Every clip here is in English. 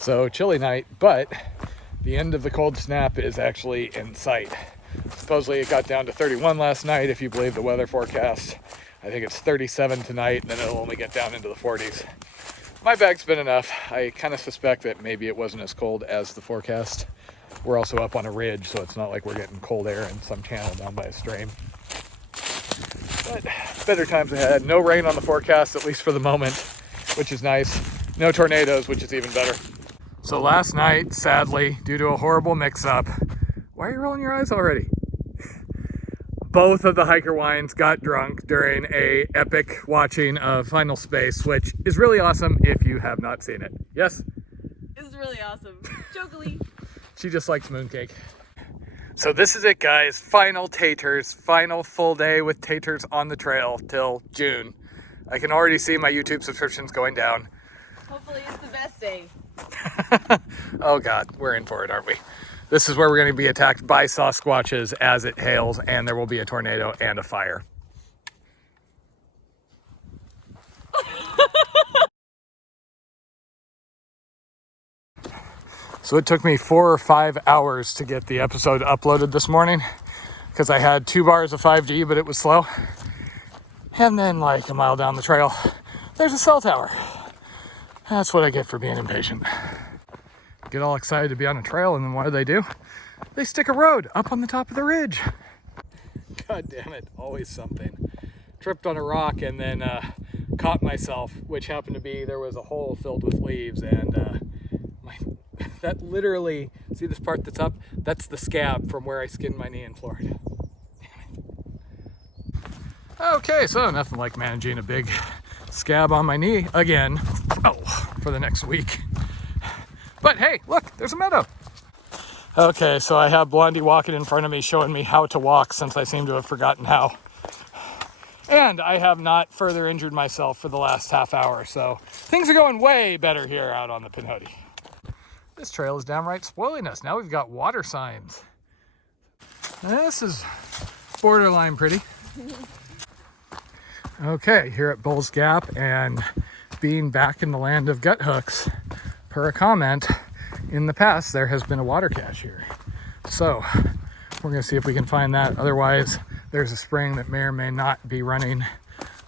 So chilly night, but the end of the cold snap is actually in sight. Supposedly it got down to 31 last night, if you believe the weather forecast. I think it's 37 tonight, and then it'll only get down into the 40s. My bag's been enough. I kind of suspect that maybe it wasn't as cold as the forecast. We're also up on a ridge, so it's not like we're getting cold air in some channel down by a stream. But better times ahead. No rain on the forecast, at least for the moment, which is nice. No tornadoes, which is even better. So last night, sadly, due to a horrible mix-up, why are you rolling your eyes already? Both of the hiker wines got drunk during a epic watching of Final Space, which is really awesome if you have not seen it. Yes? It's really awesome. Jogly. She just likes mooncake. So this is it, guys. Final Taters. Final full day with Taters on the trail till June. I can already see my YouTube subscriptions going down. Hopefully it's the best day. Oh God, we're in for it, aren't we? This is where we're going to be attacked by Sasquatches as it hails, and there will be a tornado and a fire. So it took me 4 or 5 hours to get the episode uploaded this morning because I had 2 bars of 5G, but it was slow. And then like a mile down the trail, there's a cell tower. That's what I get for being impatient. Get all excited to be on a trail, and then what do? They stick a road up on the top of the ridge. God damn it, always something. Tripped on a rock and then caught myself, which happened to be, there was a hole filled with leaves, and that literally, see this part that's up? That's the scab from where I skinned my knee in Florida. Okay, so nothing like managing a big scab on my knee again, for the next week. But hey, look, there's a meadow. Okay, so I have Blondie walking in front of me, showing me how to walk, since I seem to have forgotten how. And I have not further injured myself for the last half hour, so things are going way better here out on the Pinhoti. This trail is downright spoiling us. Now we've got water signs. This is borderline pretty. Okay, here at Bull's Gap, and being back in the land of gut hooks, per a comment, in the past there has been a water cache here. So we're gonna see if we can find that. Otherwise, there's a spring that may or may not be running.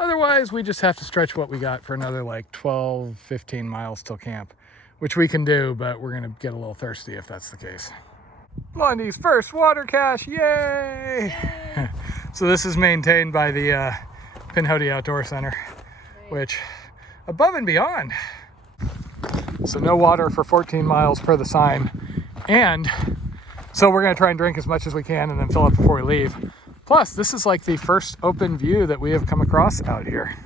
Otherwise, we just have to stretch what we got for another like 12, 15 miles till camp, which we can do, but we're gonna get a little thirsty if that's the case. Blondie's first water cache, yay! Yay. So this is maintained by the Pinhoti Outdoor Center, which above and beyond. So no water for 14 miles per the sign. And so we're gonna try and drink as much as we can and then fill up before we leave. Plus, this is like the first open view that we have come across out here.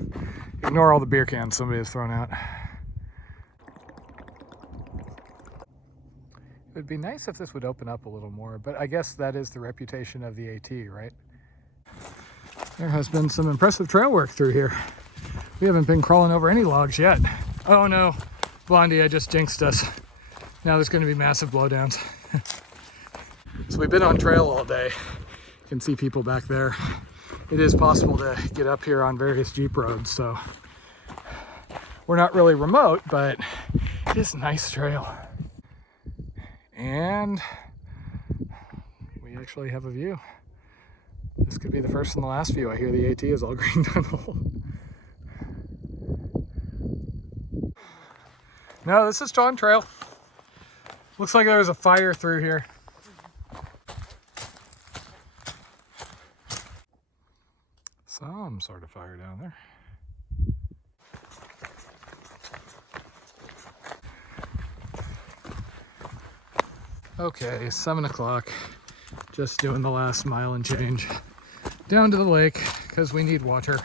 Ignore all the beer cans somebody has thrown out. It would be nice if this would open up a little more, but I guess that is the reputation of the AT, right? There has been some impressive trail work through here. We haven't been crawling over any logs yet. Oh no, Blondie, I just jinxed us. Now there's gonna be massive blowdowns. So we've been on trail all day. You can see people back there. It is possible to get up here on various Jeep roads, so we're not really remote, but it is a nice trail. And we actually have a view. This could be the first and the last view. I hear the AT is all green tunnel. No, this is John Trail. Looks like there was a fire through here. Some sort of fire down there. Okay, 7 o'clock. Just doing the last mile and change down to the lake because we need water.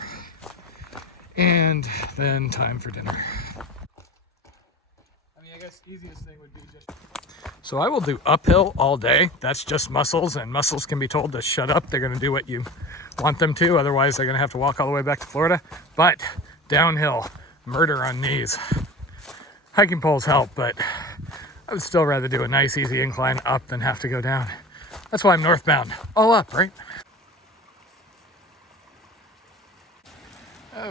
And then time for dinner. I mean, I guess easiest thing would be just... So I will do uphill all day. That's just muscles, and muscles can be told to shut up. They're going to do what you want them to. Otherwise, they're going to have to walk all the way back to Florida. But downhill, murder on knees. Hiking poles help, but I would still rather do a nice, easy incline up than have to go down. That's why I'm northbound. All up, right?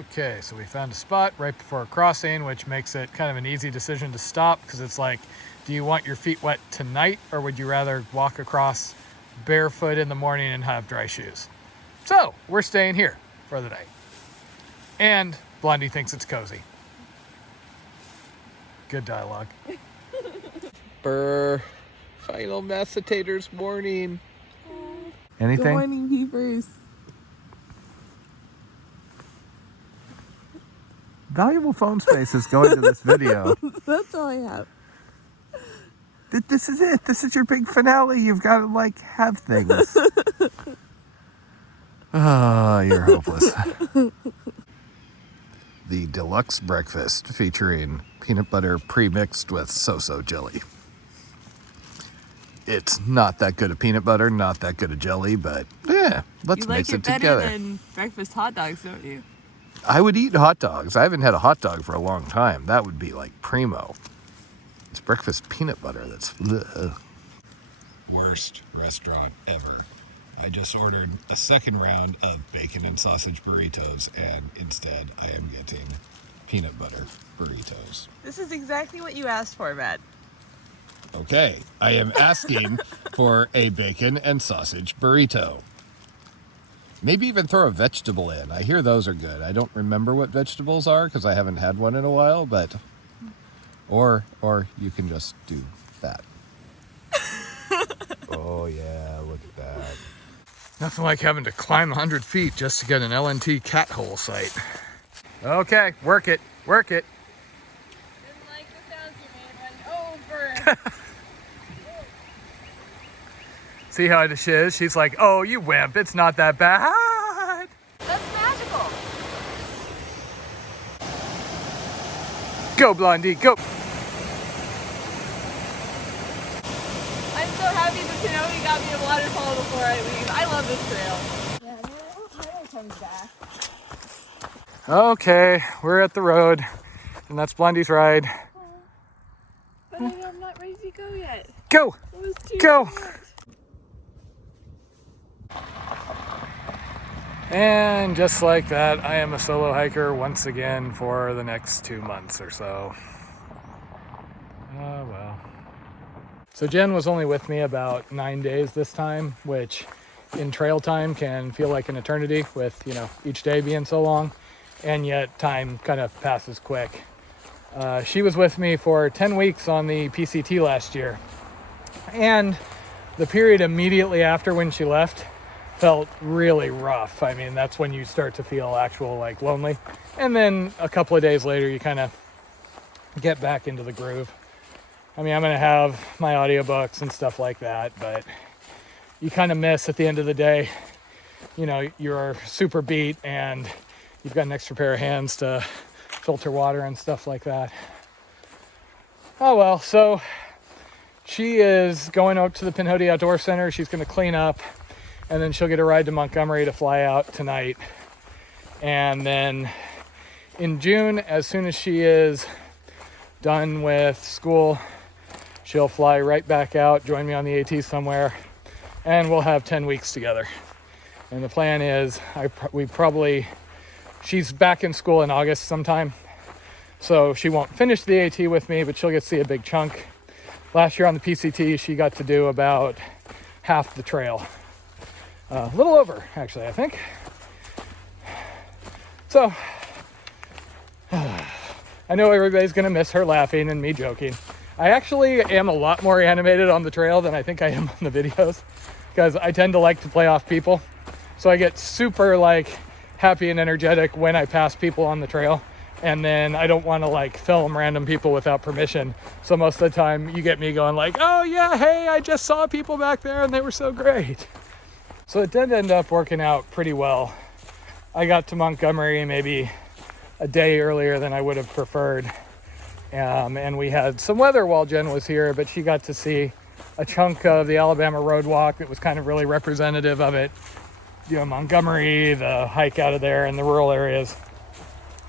Okay, so we found a spot right before a crossing, which makes it kind of an easy decision to stop because it's like, do you want your feet wet tonight or would you rather walk across barefoot in the morning and have dry shoes? So we're staying here for the day. And Blondie thinks it's cozy. Good dialogue. Burr. Final mess of Taters morning. Anything? Good morning, peepers. Valuable phone space is going to this video. That's all I have. This is it. This is your big finale. You've got to, like, have things. Oh, you're hopeless. The deluxe breakfast featuring peanut butter pre-mixed with so-so jelly. It's not that good of peanut butter, not that good of jelly, but yeah, let's mix it together. You like it better than breakfast hot dogs, don't you? I would eat hot dogs. I haven't had a hot dog for a long time. That would be like primo. It's breakfast peanut butter that's bleh. Worst restaurant ever. I just ordered a second round of bacon and sausage burritos, and instead I am getting peanut butter burritos. This is exactly what you asked for, Matt. Okay, I am asking for a bacon and sausage burrito. Maybe even throw a vegetable in. I hear those are good. I don't remember what vegetables are because I haven't had one in a while, but... Or you can just do that. Oh yeah, look at that. Nothing like having to climb 100 feet just to get an LNT cat hole site. Okay, work it, work it. Didn't like the sounds you made when over. See how it is? She's like, oh, you wimp, it's not that bad. That's magical. Go, Blondie, go. I'm so happy that Pinhoti got me a waterfall before I leave. I love this trail. Yeah, Milo comes back. Okay, we're at the road, and that's Blondie's ride. But I'm not ready to go yet. Go, It was too go. short. And just like that, I am a solo hiker once again for the next 2 months or so. Oh well. So Jen was only with me about 9 days this time, which in trail time can feel like an eternity with, you know, each day being so long, and yet time kind of passes quick. She was with me for 10 weeks on the PCT last year, and the period immediately after when she left felt really rough. I mean, that's when you start to feel actual like lonely, and then a couple of days later you kind of get back into the groove. I mean, I'm gonna have my audiobooks and stuff like that, but you kind of miss at the end of the day, you know, you're super beat and you've got an extra pair of hands to filter water and stuff like that. Oh well, so she is going out to the Pinhoti Outdoor Center. She's gonna clean up, and then she'll get a ride to Montgomery to fly out tonight. And then in June, as soon as she is done with school, she'll fly right back out, join me on the AT somewhere, and we'll have 10 weeks together. And the plan is, she's back in school in August sometime, so she won't finish the AT with me, but she'll get to see a big chunk. Last year on the PCT, she got to do about half the trail. A little over, actually, I think. So, I know everybody's gonna miss her laughing and me joking. I actually am a lot more animated on the trail than I think I am on the videos, because I tend to like to play off people. So I get super like happy and energetic when I pass people on the trail, and then I don't want to like film random people without permission. So most of the time you get me going like, oh yeah, hey, I just saw people back there and they were so great. So it did end up working out pretty well. I got to Montgomery maybe a day earlier than I would have preferred. And we had some weather while Jen was here, but she got to see a chunk of the Alabama road walk that was kind of really representative of it. You know, Montgomery, the hike out of there in the rural areas,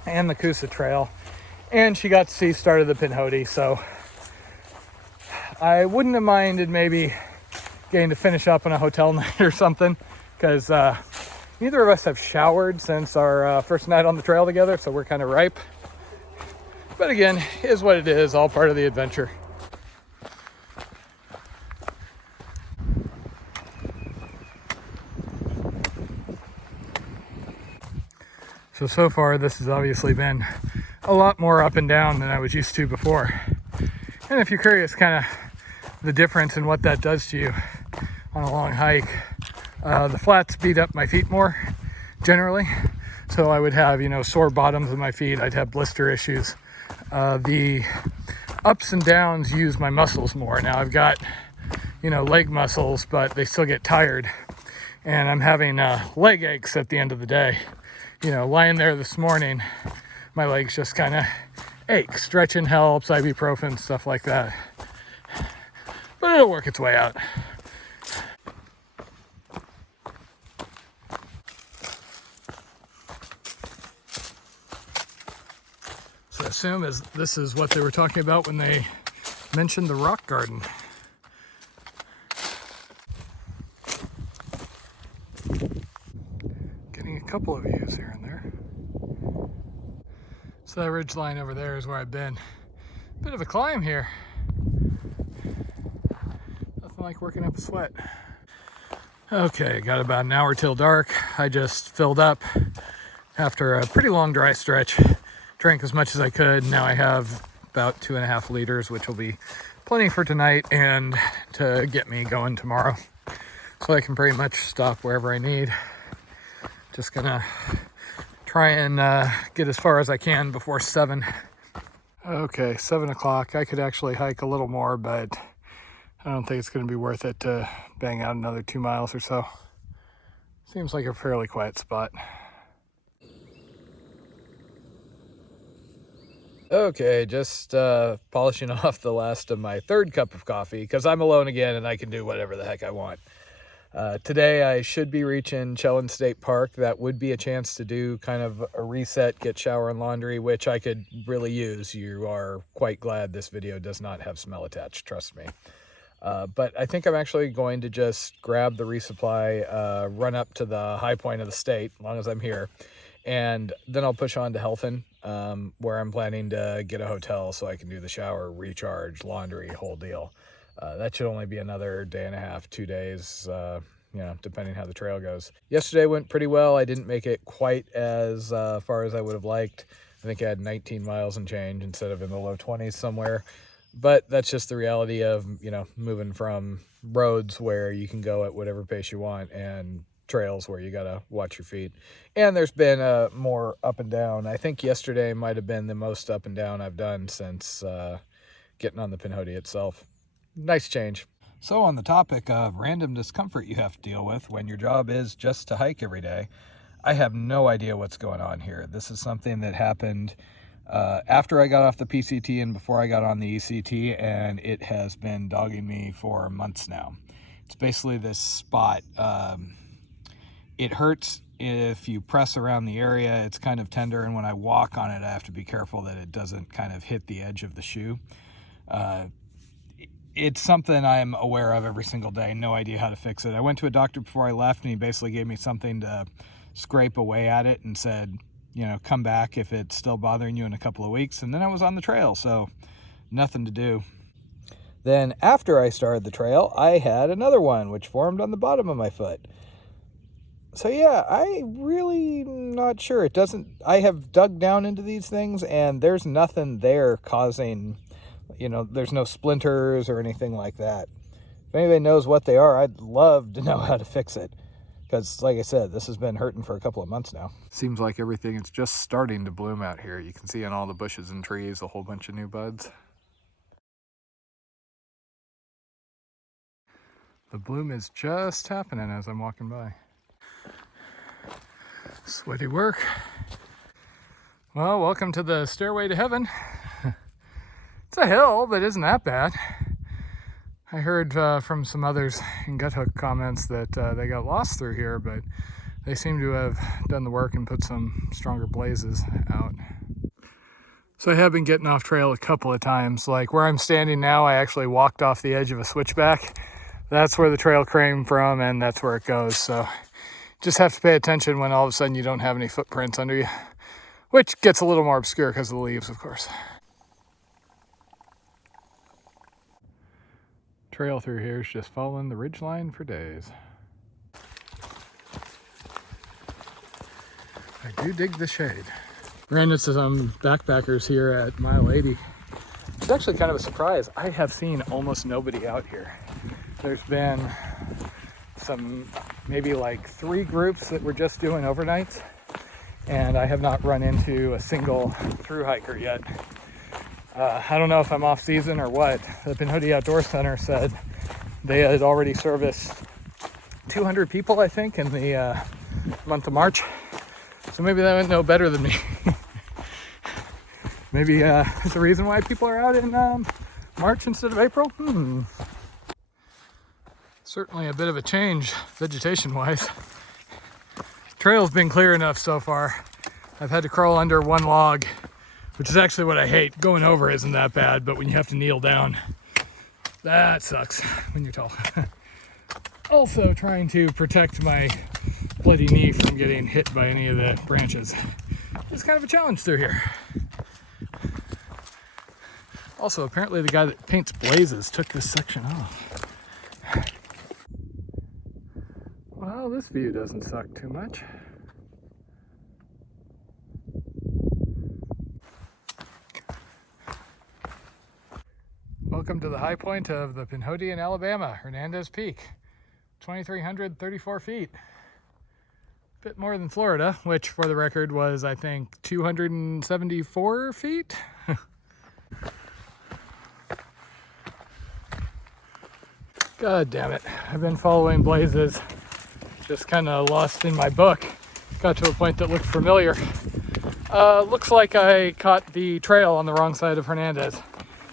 and the Coosa Trail. And she got to see start of the Pinhoti, so I wouldn't have minded maybe getting to finish up on a hotel night or something, because Neither of us have showered since our first night on the trail together, so we're kind of ripe. But again, is what it is, all part of the adventure. So far this has obviously been a lot more up and down than I was used to before. And if you're curious kind of the difference in what that does to you on a long hike, the flats beat up my feet more generally. So I would have, sore bottoms of my feet. I'd have blister issues. The ups and downs use my muscles more. Now I've got, leg muscles, but they still get tired. And I'm having leg aches at the end of the day. Lying there this morning, my legs just kind of ache. Stretching helps, ibuprofen, stuff like that. But it'll work its way out. So I assume this is what they were talking about when they mentioned the rock garden. Getting a couple of views here and there. So that ridge line over there is where I've been. Bit of a climb here. Nothing like working up a sweat. Okay, got about an hour till dark. I just filled up after a pretty long dry stretch. Drank as much as I could. Now I have about 2.5 liters, which will be plenty for tonight and to get me going tomorrow. So I can pretty much stop wherever I need. Just gonna try and get as far as I can before 7. Okay, 7 o'clock. I could actually hike a little more, but I don't think it's going to be worth it to bang out another 2 miles or so. Seems like a fairly quiet spot. Okay, just polishing off the last of my 3rd cup of coffee because I'm alone again and I can do whatever the heck I want. Today I should be reaching CHEAHA State Park. That would be a chance to do kind of a reset, get shower and laundry, which I could really use. You are quite glad this video does not have smell attached, trust me. But I think I'm actually going to just grab the resupply, run up to the high point of the state, as long as I'm here, and then I'll push on to Helton, where I'm planning to get a hotel so I can do the shower, recharge, laundry, whole deal. That should only be another 1.5 days, 2 days, depending how the trail goes. Yesterday went pretty well. I didn't make it quite as far as I would have liked. I think I had 19 miles and change instead of in the low 20s somewhere. But that's just the reality of, moving from roads where you can go at whatever pace you want and trails where you got to watch your feet. And there's been more up and down. I think yesterday might have been the most up and down I've done since getting on the Pinhoti itself. Nice change. So on the topic of random discomfort you have to deal with when your job is just to hike every day, I have no idea what's going on here. This is something that happened after I got off the PCT and before I got on the ECT, and it has been dogging me for months now. It's basically this spot. It hurts if you press around the area. It's kind of tender, and when I walk on it, I have to be careful that it doesn't kind of hit the edge of the shoe. It's something I'm aware of every single day. No idea how to fix it. I went to a doctor before I left, and he basically gave me something to scrape away at it and said, come back if it's still bothering you in a couple of weeks. And then I was on the trail, so nothing to do. Then after I started the trail, I had another one, which formed on the bottom of my foot. So yeah, I really not sure. I have dug down into these things, and there's nothing there causing, there's no splinters or anything like that. If anybody knows what they are, I'd love to know how to fix it. Because, like I said, this has been hurting for a couple of months now. Seems like everything is just starting to bloom out here. You can see on all the bushes and trees a whole bunch of new buds. The bloom is just happening as I'm walking by. Sweaty work. Well, welcome to the stairway to heaven. It's a hill, but isn't that bad. I heard from some others in Guthook comments that they got lost through here, but they seem to have done the work and put some stronger blazes out. So I have been getting off trail a couple of times. Like where I'm standing now, I actually walked off the edge of a switchback. That's where the trail came from, and that's where it goes. So Just have to pay attention when all of a sudden you don't have any footprints under you, which gets a little more obscure because of the leaves, of course. Trail through here is just following the ridgeline for days. I do dig the shade. Ran into some backpackers here at mile 80. It's actually kind of a surprise. I have seen almost nobody out here. There's been some, maybe like 3 groups that were just doing overnights, and I have not run into a single through hiker yet. I don't know if I'm off season or what. The Pinhoti Outdoor Center said they had already serviced 200 people, I think, in the month of March. So maybe they would know better than me. Maybe it's the reason why people are out in March instead of April. Certainly a bit of a change vegetation-wise. Trail's been clear enough so far. I've had to crawl under one log, which is actually what I hate. Going over isn't that bad, but when you have to kneel down, that sucks when you're tall. Also trying to protect my bloody knee from getting hit by any of the branches. It's kind of a challenge through here. Also, apparently the guy that paints blazes took this section off. Well, this view doesn't suck too much. Welcome to the high point of the Pinhoti in Alabama, Hernandez Peak, 2,334 feet. Bit more than Florida, which for the record was, I think, 274 feet. God damn it. I've been following blazes, just kind of lost in my book. Got to a point that looked familiar. Looks like I caught the trail on the wrong side of Hernandez,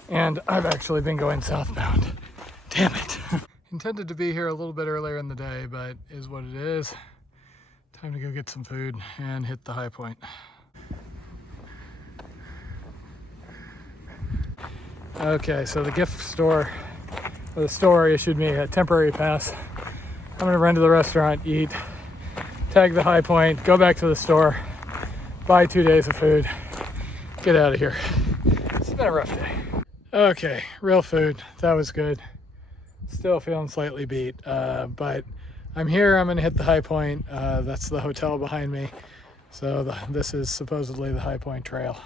and I've actually been going southbound. Damn it. Intended to be here a little bit earlier in the day, but is what it is. Time to go get some food and hit the high point. Okay, so the gift store, or the store issued me a temporary pass. I'm gonna run to the restaurant, eat, tag the high point, go back to the store, buy 2 days of food, get out of here. It's been a rough day. Okay, real food, that was good. Still feeling slightly beat, but I'm here, I'm gonna hit the high point. That's the hotel behind me. So this is supposedly the High Point Trail.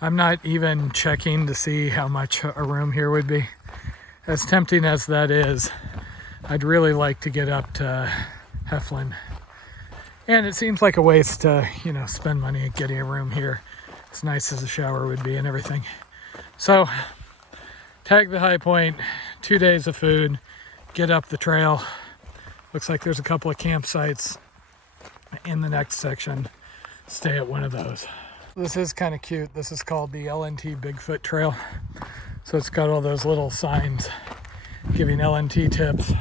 I'm not even checking to see how much a room here would be. As tempting as that is, I'd really like to get up to Heflin. And it seems like a waste to, spend money getting a room here. As nice as a shower would be and everything. So, tag the high point, 2 days of food, get up the trail. Looks like there's a couple of campsites in the next section. Stay at one of those. This is kind of cute. This is called the LNT Bigfoot Trail. So it's got all those little signs giving LNT tips.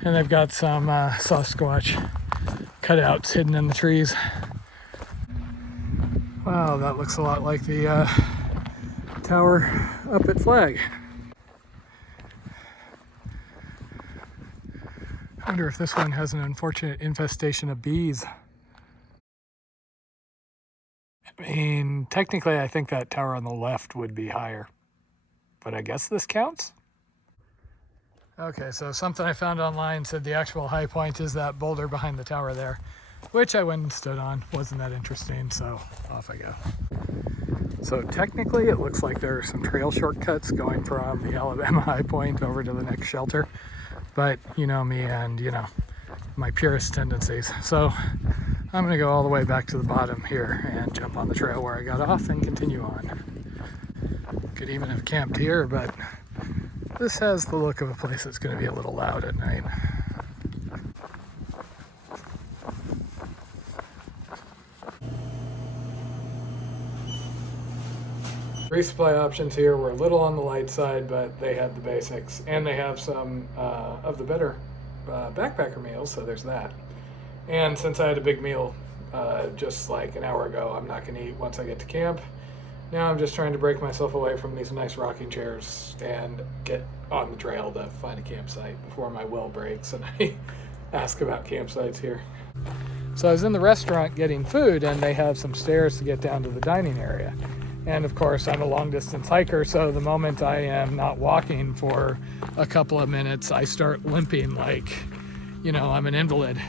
And they've got some Sasquatch cutouts hidden in the trees. Wow, that looks a lot like the tower up at Flag. I wonder if this one has an unfortunate infestation of bees. I mean, technically I think that tower on the left would be higher, but I guess this counts? Okay, so something I found online said the actual high point is that boulder behind the tower there, which I went and stood on. Wasn't that interesting, so off I go. So technically it looks like there are some trail shortcuts going from the Alabama high point over to the next shelter, but you know me and my purist tendencies. So I'm gonna go all the way back to the bottom here and jump on the trail where I got off and continue on. Could even have camped here, but this has the look of a place that's going to be a little loud at night. Resupply options here were a little on the light side, but they had the basics, and they have some of the better backpacker meals, so there's that. And since I had a big meal just like an hour ago, I'm not going to eat once I get to camp. Now I'm just trying to break myself away from these nice rocking chairs and get on the trail to find a campsite before my will breaks and I ask about campsites here. So I was in the restaurant getting food, and they have some stairs to get down to the dining area. And of course, I'm a long distance hiker, so the moment I am not walking for a couple of minutes, I start limping like, you know, I'm an invalid.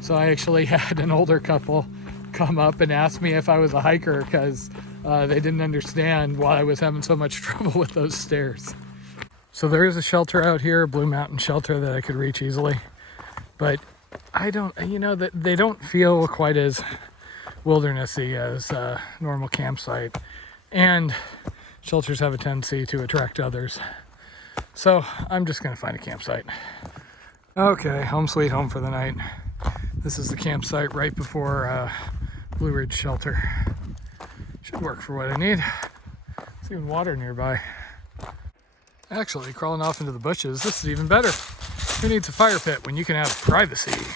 So I actually had an older couple come up and ask me if I was a hiker because they didn't understand why I was having so much trouble with those stairs. So there is a shelter out here, Blue Mountain Shelter, that I could reach easily. But I don't, you know, that they don't feel quite as wildernessy as a normal campsite. And shelters have a tendency to attract others. So I'm just going to find a campsite. Okay, home sweet home for the night. This is the campsite right before Blue Ridge Shelter. Should work for what I need. There's even water nearby. Actually, crawling off into the bushes, this is even better. Who needs a fire pit when you can have privacy?